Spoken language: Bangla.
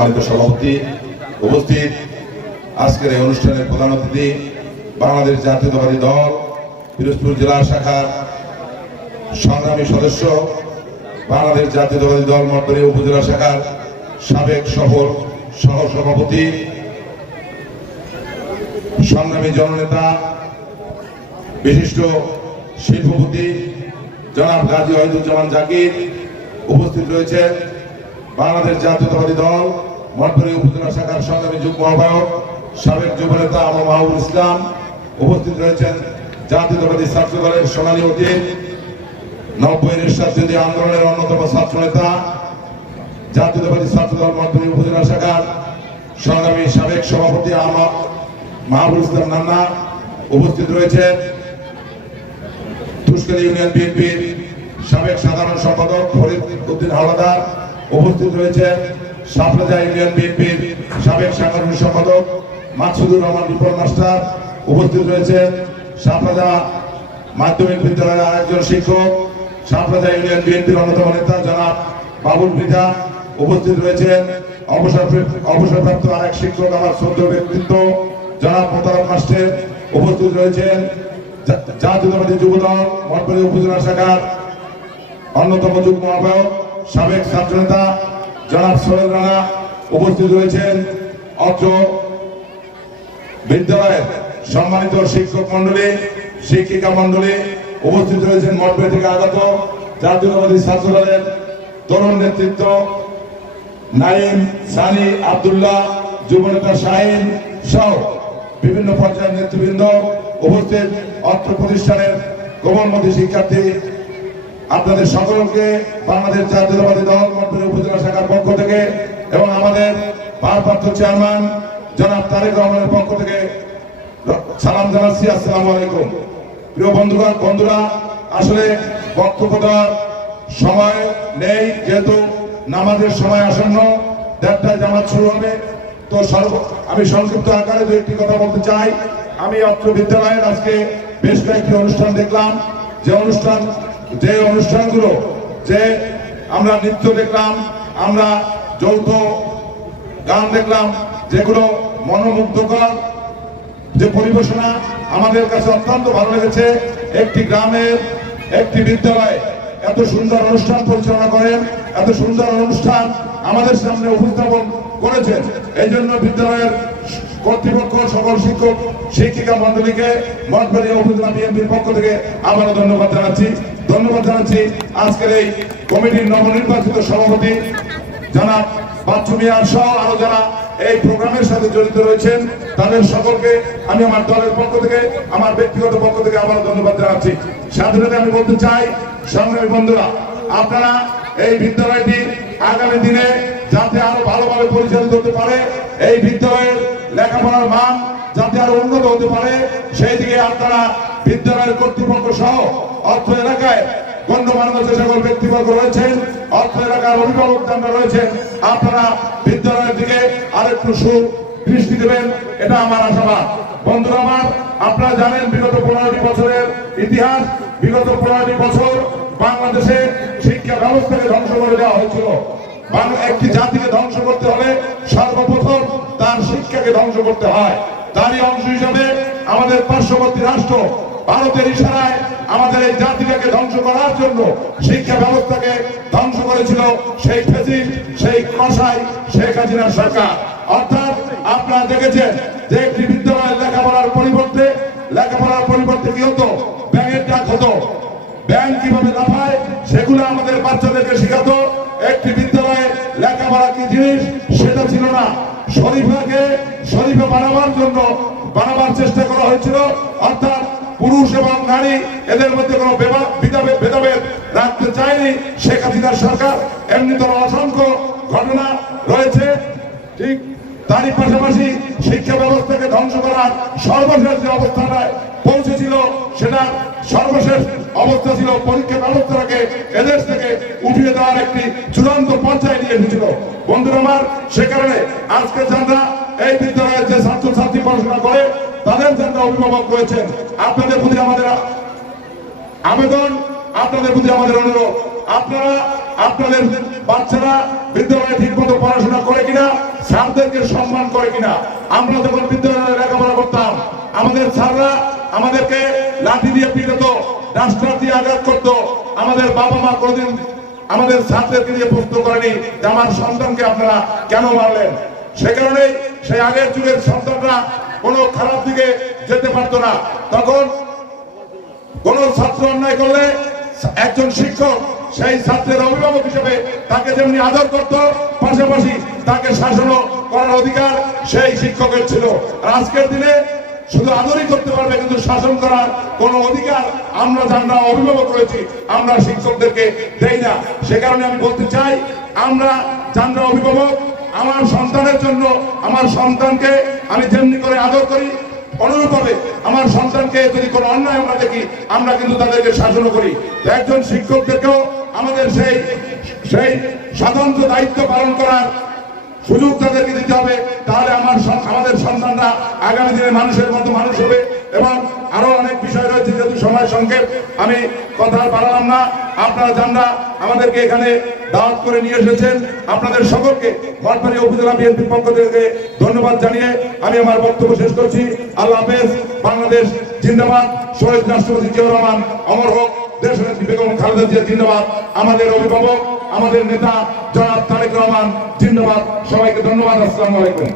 সম্মানিত সভাপতি উপস্থিত। আজকের এই অনুষ্ঠানের প্রধান অতিথি বাংলাদেশ জাতীয়তাবাদী দল, পিরোজপুর জেলা শাখার সংগ্রামী সদস্য, বাংলাদেশ জাতীয়তাবাদী দল মঠবাড়ি উপজেলা শাখার সাবেক সফল সহ সভাপতি, সংগ্রামী জননেতা, বিশিষ্ট শিল্পপতি জনাব গাজী ওয়াহিদুজ্জামান জাকির উপস্থিত রয়েছেন। বাংলাদেশ জাতীয়তাবাদী দল মঠবাড়ি উপজেলা শাখার সংগ্রামী যুগ্ম আহ্বায়ক, সাবেক যুবনেতা আমা মাহবুল ইসলাম, উপস্থিত রয়েছেন জাতীয়তাবাদী ছাত্র দলের সোনালী অতীত নব্বই যদি আন্দোলনের অন্যতম ছাত্র নেতা, জাতীয়তাবাদী ছাত্র দল মঠবাড়ি উপজেলা শাখার সংগ্রামী সাবেক সভাপতি আমা মাহবুল ইসলাম নান্না, উপস্থিত রয়েছেন তুষ্কালী ইউনিয়ন বিএনপির সাবেক সাধারণ সম্পাদক ফরিদ উদ্দিন হাওলাদার, উপস্থিত রয়েছেন সাফরাজা ইউনিয়ন বিএনপির সাবেক সাংগঠনিক সম্পাদক মাকসুদুর রহমান বিপল মাস্টার উপস্থিত রয়েছেন। সাফরাজা মাধ্যমিক বিদ্যালয়ের আরেকজন শিক্ষক সাফরাজা ইউনিয়ন বিএনপির অন্যতম নেতা জনাব বাবুল মৃধা উপস্থিত রয়েছেন। অবসর অবসরপ্রাপ্ত আরেক শিক্ষক আমার শ্রদ্ধ ব্যক্তিত্ব জনাব মোতারক মাস্টার উপস্থিত রয়েছেন। জাতীয়তাবাদী যুবদল মঠবাড়ি উপজেলা শাখার অন্যতম যুগ্ম আহ্বায়ক, সাবেক ছাত্রনেতা জনাব সোহেল রানা উপস্থিত রয়েছেন অত্র বিদ্যালয়ের সম্মানিত শিক্ষক মন্ডলী শিক্ষিকা মন্ডলী উপস্থিত রয়েছেন মঠবাড়ি থেকে আগত জাতীয়তাবাদী ছাত্র দলের তরুণ নেতৃত্ব নাইম সানি আব্দুল্লাহ, যুবনেতা শাহিন সহ বিভিন্ন পর্যায়ের নেতৃবৃন্দ উপস্থিত অর্থ প্রতিষ্ঠানের কোমলমতি শিক্ষার্থী আপনাদের সকলকে বাংলাদেশ জাতীয়তাবাদী দল মঠপুর উপজেলা শাখার পক্ষ থেকে এবং আমাদের ভারপ্রাপ্ত চেয়ারম্যান জনাব তারেক রহমানের পক্ষ থেকে সালাম জানাচ্ছি, আসসালাম আলাইকুম। প্রিয় বন্ধুগণ, বন্ধুরা, আসলে বক্তব্য দেওয়ার সময় নেই, যেহেতু নামাজের সময় আসন্ন, দেড়টায় জামাত শুরু হবে। তো সর্ব আমি সংক্ষিপ্ত আকারে দু একটি কথা বলতে চাই। আমি অত্র বিদ্যালয়ের আজকে বেশ কয়েকটি অনুষ্ঠান দেখলাম। যে অনুষ্ঠান যে অনুষ্ঠানগুলো, যে আমরা নৃত্য দেখলাম, আমরা যৌথ গান দেখলাম, যেগুলো মনোমুগ্ধকর, যে পরিবেশনা আমাদের কাছে অত্যন্ত ভালো লেগেছে। একটি গ্রামের, একটি বিদ্যালয়ে এত সুন্দর অনুষ্ঠান পরিচালনা করেন, এত সুন্দর অনুষ্ঠান আমাদের সামনে উপস্থাপন করেছেন। এই জন্য বিদ্যালয়ের কর্তৃপক্ষ, সকল শিক্ষক, শিক্ষিকা মন্ডলীকে মঠবাড়ি উপজেলা বিএনপির পক্ষ থেকে আবারও ধন্যবাদ জানাচ্ছি। ধন্যবাদ জানাচ্ছি আজকের এই কমিটির নবনির্বাচিত সভাপতি, জনাব বাচ্চু মিয়ার সহ আরও যারা এই প্রোগ্রামের সাথে জড়িত রয়েছেন, তাদের সকলকে আমি আমার দলের পক্ষ থেকে, আমার ব্যক্তিগত পক্ষ থেকে আবার ধন্যবাদ জানাচ্ছি। সাথে আমি বলতে চাই সংগ্রামী বন্ধুরা, আপনারা এই বিদ্যালয়টি আগামী দিনে যাতে আরও ভালোভাবে পরিচালিত হতে পারে, এই বিদ্যালয়ের লেখাপড়ার মান যাতে আরও উন্নত হতে পারে সেই দিকে আপনারা বিদ্যালয়ের কর্তৃপক্ষ সহ অর্থ এলাকায় গণ্যমান্য যে সকল ব্যক্তিবর্গ রয়েছেন, অর্থ এলাকার অভিভাবক যারা রয়েছেন, আপনারা বিদ্যালয়ের দিকে আরেকটু সু দৃষ্টি দেবেন, এটা আমার আশাবাদ। বন্ধুরা আমার, আপনারা জানেন বিগত পনেরোটি বছরের ইতিহাস, বিগত পনেরোটি বছর বাংলাদেশে শিক্ষা ব্যবস্থাকে ধ্বংস করে দেওয়া হয়েছিল। একটি জাতিকে ধ্বংস করতে হলে সর্বপ্রথম তার শিক্ষাকে ধ্বংস করতে হয়। তারই অংশ হিসাবে আমাদের পার্শ্ববর্তী রাষ্ট্র ভারতের ইশারায় আমাদের এই জাতিটাকে ধ্বংস করার জন্য শিক্ষা ব্যবস্থাকে ধ্বংস করেছিল সেই ফেসিস, সেই কষাই শেখ হাসিনার সরকার। অর্থাৎ আপনারা দেখেছেন যে একটি বিদ্যালয়ের লেখাপড়ার পরিবর্তে লেখাপড়ার পরিবর্তে কি হতো? ব্যাংকের ডাক হতো। ব্যাংক কীভাবে লাফায় শরীফে বানাবার জন্য বানাবার চেষ্টা করা হয়েছিল। অর্থাৎ পুরুষ এবং নারী এদের মধ্যে কোনো ভেদাভেদ রাখতে চায়নি শেখ হাসিনার সরকার। এমনিতর অসংখ্য ঘটনা রয়েছে। ঠিক তারই পাশাপাশি শিক্ষা ব্যবস্থাকে ধ্বংস করার সর্বশেষ যে অবস্থাটায় পৌঁছেছিল সেটা সর্বশেষ অবস্থা ছিল পরীক্ষা ব্যবস্থাটাকে এদেশ থেকে উঠিয়ে দেওয়ার একটি চূড়ান্ত পর্যায়ে নিয়ে এসেছিল। বন্ধুরা আমার, সে কারণে আজকে যারা এই বিদ্যালয়ের যে ছাত্র ছাত্রী পড়াশোনা করে, তাদের যারা অভিভাবক রয়েছেন আপনাদের প্রতি আমাদের আবেদন, আপনাদের প্রতি আমাদের অনুরোধ। আপনারা, আপনাদের বাচ্চারা বিদ্যালয়ে ঠিক মতো পড়াশোনা করে কিনা, স্যারদেরকে সম্মান করে কিনা, আমরা যখন বিদ্যালয়ে লেখাপড়া করতাম, আমাদের স্যাররা আমাদেরকে লাঠি দিয়ে পিটাতো ডাস্টার দিয়ে আঘাত করতো। আমাদের বাবা মা কোনোদিন আমাদের ছাত্রদেরকে নিয়ে প্রশ্ন করেনি যে, আমার সন্তানকে আপনারা কেন মারলেন? সে কারণে সেই আগের যুগের সন্তানরা কোনো খারাপ দিকে যেতে পারতো না। তখন কোন ছাত্র অন্যায় করলে একজন শিক্ষক সেই ছাত্রের অভিভাবক হিসেবে তাকে যেমনি আদর করত, পাশাপাশি তাকে শাসনও করার অধিকার সেই শিক্ষকের ছিল। আজকের দিনে শুধু আদরই করতে পারবে, কিন্তু শাসন করার কোন অধিকার আমরা যারা অভিভাবক রয়েছি, আমরা শিক্ষকদেরকে দেই না। সে কারণে আমি বলতে চাই, আমরা যারা অভিভাবক আমার সন্তানের জন্য, আমার সন্তানকে আমি যেমনি করে আদর করি, অনুরূপভাবে আমার সন্তানকে যদি কোনো অন্যায় আমরা দেখি, আমরা কিন্তু তাদেরকে শাসন করি। একজন শিক্ষকদেরকেও আমাদের সেই সেই স্বাতন্ত্র দায়িত্ব পালন করার সুযোগ তাদেরকে দিতে হবে। তাহলে আমার আমাদের সন্তানরা আগামী দিনে মানুষের মতো মানুষ হবে এবং আরও অনেক বিষয় রয়েছে, যেহেতু সময় সংক্ষেপ আমি কথা বাড়ালাম না। আপনারা জানরা আমাদেরকে এখানে দাওয়াত করে নিয়ে এসেছেন। আপনাদের সকলকে মঠবাড়ি উপজেলা বিএনপির পক্ষ থেকে ধন্যবাদ জানিয়ে আমি আমার বক্তব্য শেষ করছি। আল্লাহ হাফেজ, বাংলাদেশ জিন্দাবাদ। শহীদ রাষ্ট্রপতি জিয়াউর রহমান, অমর হোক, দেশনেত্রী বেগম খালেদা জিয়া জিন্দাবাদ। আমাদের অভিভাবক, আমাদের নেতা জনাব তারেক রহমান জিন্দাবাদ। সবাইকে ধন্যবাদ, আসসালামু আলাইকুম।